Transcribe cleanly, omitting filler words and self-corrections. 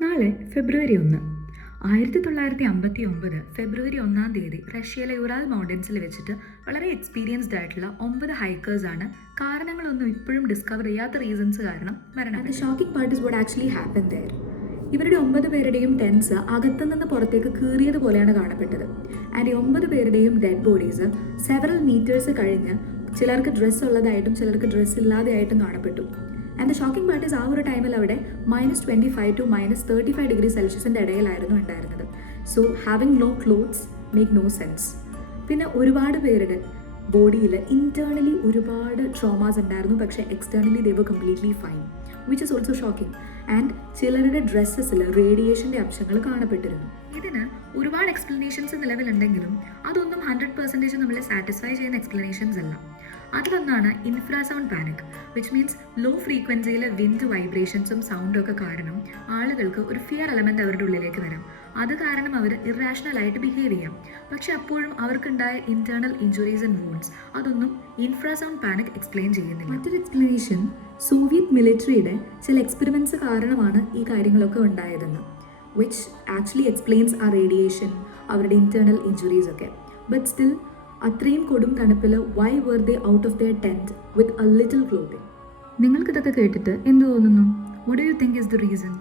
നാളെ ഫെബ്രുവരി 1. 1959 ഫെബ്രുവരി 1 റഷ്യയിലെ ഉറാൽ മൗണ്ടൻസിൽ വെച്ചിട്ട് വളരെ എക്സ്പീരിയൻസ്ഡ് ആയിട്ടുള്ള 9 ഹൈക്കേഴ്സാണ് കാരണങ്ങളൊന്നും ഇപ്പോഴും ഡിസ്കവർ ചെയ്യാത്ത റീസൺസ് കാരണം മരണപ്പെട്ടത്. Shocking part is what actually happen there. ഇവരുടെ 9 പേരുടെയും ടെൻസ് അകത്തുനിന്ന് പുറത്തേക്ക് കീറിയതുപോലെയാണ് കാണപ്പെട്ടത്. ആൻഡ് ഈ 9 പേരുടെയും ഡെഡ് ബോഡീസ് സെവറൽ മീറ്റേഴ്സ് കഴിഞ്ഞ് ചിലർക്ക് ഡ്രസ്സ് ഉള്ളതായിട്ടും ചിലർക്ക് ഡ്രസ്സ് ഇല്ലാതെയായിട്ടും കാണപ്പെട്ടു. And the shocking part is ആ ഒരു ടൈമിൽ അവിടെ -25 to -35 ഡിഗ്രി സെൽഷ്യസിൻ്റെ ഇടയിലായിരുന്നു ഉണ്ടായിരുന്നത്. So having no clothes make no sense. പിന്നെ ഒരുപാട് പേരുടെ ബോഡിയിൽ ഇൻറ്റേർണലി ഒരുപാട് ട്രോമാസ് ഉണ്ടായിരുന്നു, പക്ഷേ externally they were completely fine, which is also shocking. And ചിലരുടെ ഡ്രസ്സസിൽ റേഡിയേഷൻ്റെ അംശങ്ങൾ കാണപ്പെട്ടിരുന്നു. ഇതിന് ഒരുപാട് എക്സ്പ്ലനേഷൻസ് നിലവിലുണ്ടെങ്കിലും അതൊന്നും 100% നമ്മളെ സാറ്റിസ്ഫൈ ചെയ്യുന്ന എക്സ്പ്ലനേഷൻസ് അല്ല. അതിലൊന്നാണ് infrasound panic, which means low ഫ്രീക്വൻസിയിലെ വിൻഡ് വൈബ്രേഷൻസും സൗണ്ടും ഒക്കെ കാരണം ആളുകൾക്ക് ഒരു ഫിയർ എലമെൻ്റ് അവരുടെ ഉള്ളിലേക്ക് വരാം. അത് കാരണം അവർ ഇറാഷണലായിട്ട് ബിഹേവ് ചെയ്യാം. പക്ഷെ അപ്പോഴും അവർക്കുണ്ടായ ഇൻറ്റേർണൽ ഇഞ്ചുറീസ് ആൻഡ് വൂൺസ് അതൊന്നും ഇൻഫ്രാസൗണ്ട് പാനിക് എക്സ്പ്ലെയിൻ ചെയ്യുന്നില്ല. മറ്റൊരു എക്സ്പ്ലനേഷൻ സോവിയറ്റ് മിലിറ്ററിയുടെ ചില എക്സ്പെരിമെൻറ്റ്സ് കാരണമാണ് ഈ കാര്യങ്ങളൊക്കെ ഉണ്ടായതെന്ന്, വിച്ച് ആക്ച്വലി എക്സ്പ്ലെയിൻസ് ആ റേഡിയേഷൻ, അവരുടെ ഇൻറ്റേർണൽ ഇഞ്ചുറീസ് ഒക്കെ. ബട്ട് സ്റ്റിൽ അത്രയും കൊടും തണുപ്പിൽ why were they out of their tent with a little clothing? നിങ്ങൾക്കിതൊക്കെ കേട്ടിട്ട് എന്ത് തോന്നുന്നു? What do you think is the reason?